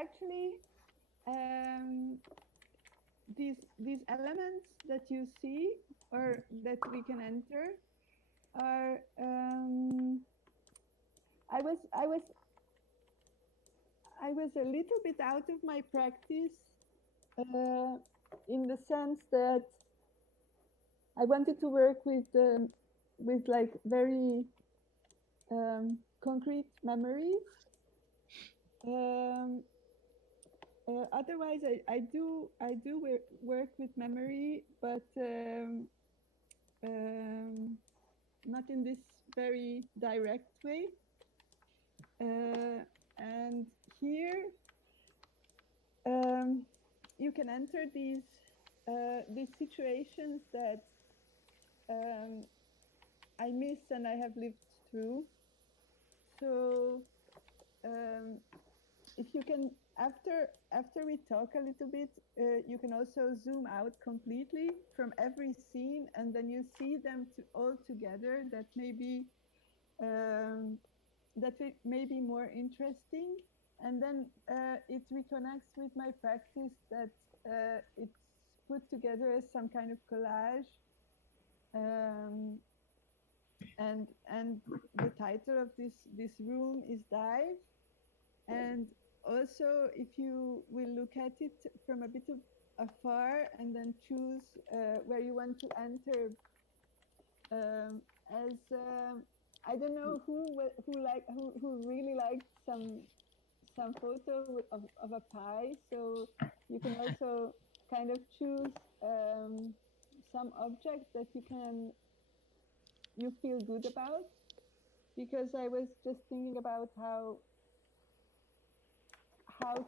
actually, these elements that you see or that we can enter are I was a little bit out of my practice in the sense that I wanted to work with like very concrete memories. Otherwise, I do work with memory, but not in this very direct way. And here you can enter these situations that I miss and I have lived through. So if you can, after we talk a little bit, you can also zoom out completely from every scene, and then you see them all together. That may be more interesting, and then it reconnects with my practice that it's put together as some kind of collage. And the title of this room is Dive. And also, if you will look at it from a bit of afar and then choose where you want to enter, I don't know who really liked some photo of a pie. So you can also kind of choose some object that you feel good about, because I was just thinking about how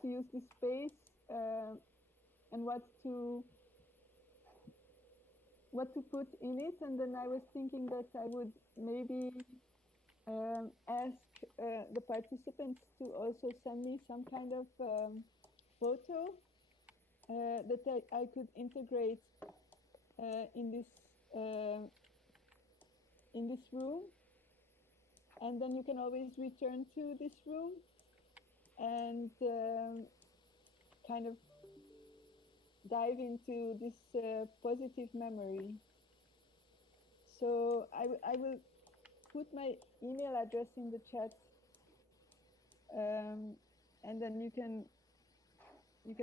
to use this space and what to put in it. And then I was thinking that I would maybe ask the participants to also send me some kind of photo that I could integrate in this room. And then you can always return to this room and kind of dive into this positive memory. So I will put my email address in the chat, and then you can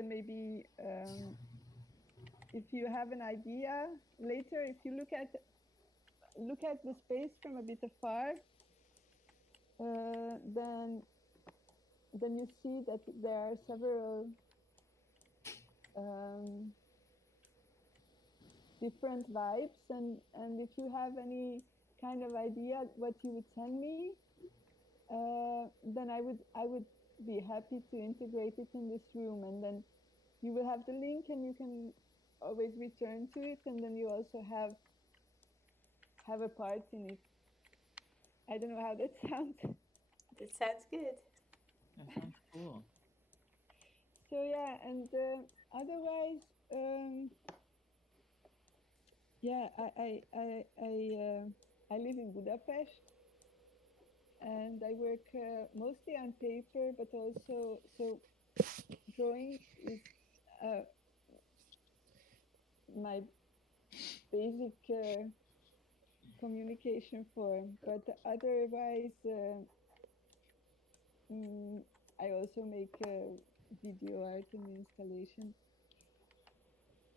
maybe, if you have an idea later, if you look at the space from a bit afar, then you see that there are several different vibes, and if you have any kind of idea what you would send me, then I would be happy to integrate it in this room, and then you will have the link and you can always return to it, and then you also have a part in it. I don't know how that sounds. That sounds good. That sounds cool. So yeah, and otherwise, yeah, I live in Budapest, and I work mostly on paper, but also so drawing is my basic communication form. But otherwise, I also make video art and installation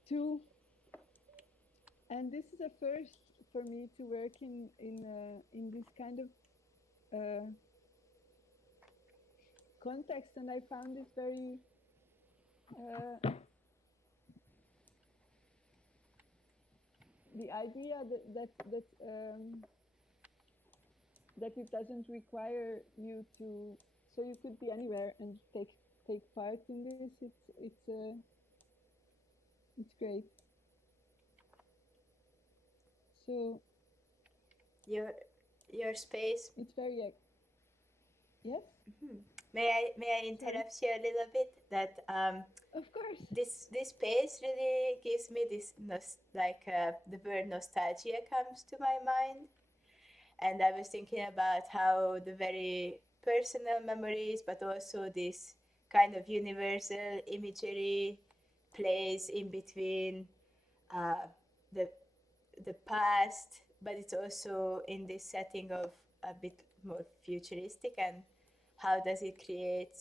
too. And this is a first for me to work in this kind of context, and I found it very the idea that it doesn't require you to, so you could be anywhere and take part in this. It's great. So your space. It's very yes. Mm-hmm. May I interrupt you a little bit? That of course. This space really gives me this the word nostalgia comes to my mind, and I was thinking about how the very personal memories, but also this kind of universal imagery plays in between the past, but it's also in this setting of a bit more futuristic, and how does it create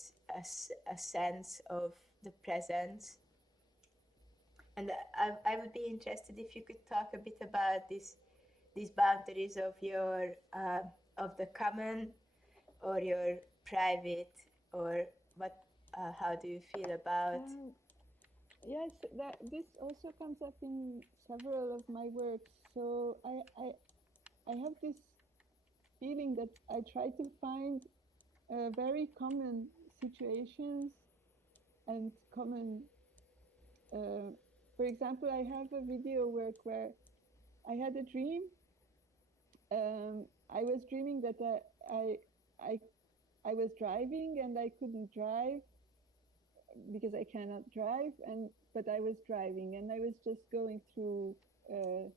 a sense of the present? And I would be interested if you could talk a bit about these boundaries of your of the common or your private, or what how do you feel about Yes, this also comes up in several of my works. So I have this feeling that I try to find very common situations and common. For example, I have a video work where I had a dream. I was dreaming that I was driving and I couldn't drive because I cannot drive, but I was driving and I was just going through the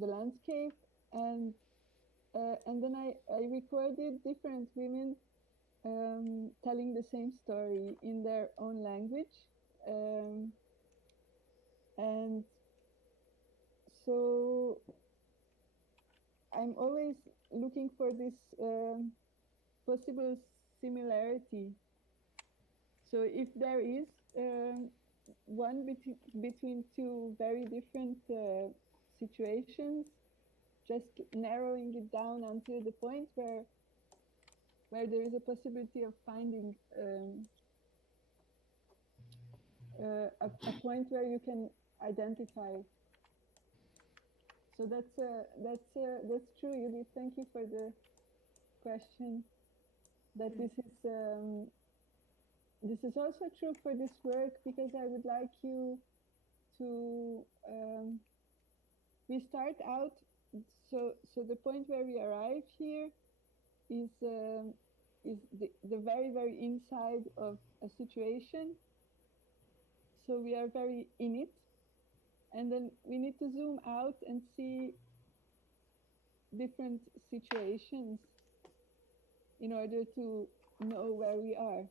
landscape, and then I recorded different women telling the same story in their own language, and so I'm always looking for this possible similarity. So if there is one between two very different situations, just narrowing it down until the point where there is a possibility of finding a point where you can identify. So that's true, Judit. Thank you for the question. That this is also true for this work, because I would like you to we start out, so the point where we arrive here is the very, very inside of a situation. So we are very in it, and then we need to zoom out and see different situations in order to know where we are,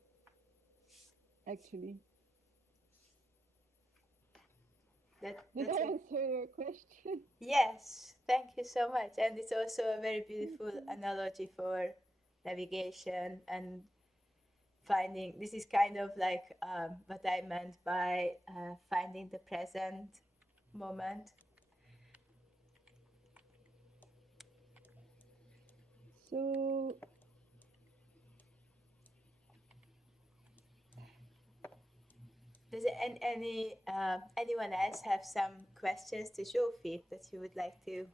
actually. Did I answer your question? Yes, thank you so much. And it's also a very beautiful analogy for navigation and finding. This is kind of like what I meant by finding the present moment. So does anyone else have some questions to Zsófia that you would like to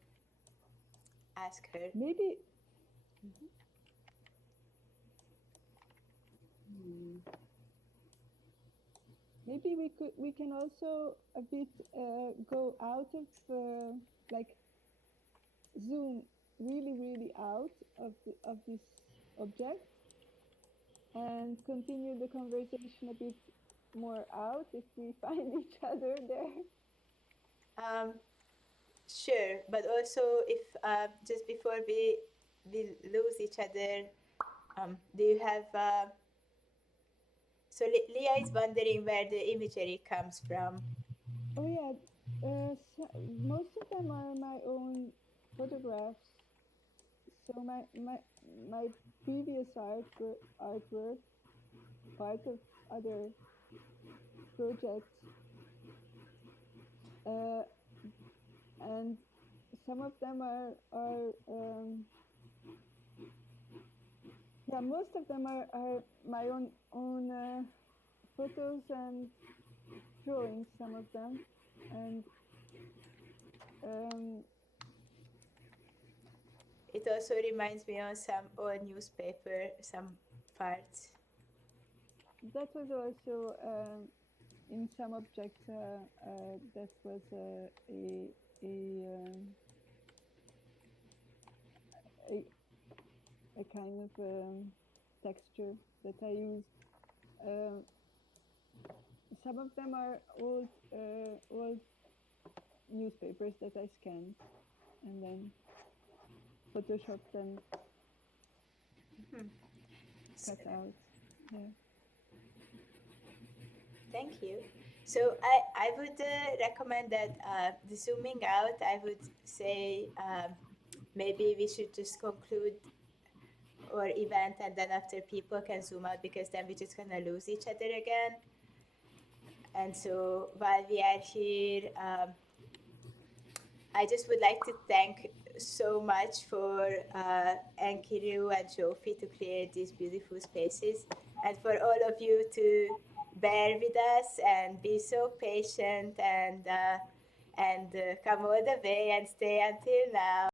ask her? Maybe. Maybe we can also a bit go out of like zoom really out of this object and continue the conversation a bit more out if we find each other there. Sure, but also if just before we lose each other, do you have? So Leah is wondering where the imagery comes from. Oh yeah, so most of them are my own photographs. So my previous artwork, part of other projects, and some of them are yeah, most of them are my own photos and drawings, some of them, and it also reminds me of some old newspaper, some parts. That was also in some objects. That was a kind of texture that I used. Some of them are old newspapers that I scanned and then photoshopped them. cut out. Yeah. Thank you. So I would recommend that the zooming out, I would say maybe we should just conclude our event and then after people can zoom out because then we're just gonna lose each other again. And so while we are here, I just would like to thank so much for Enkiru and Zsófia to create these beautiful spaces, and for all of you to bear with us and be so patient and come all the way and stay until now.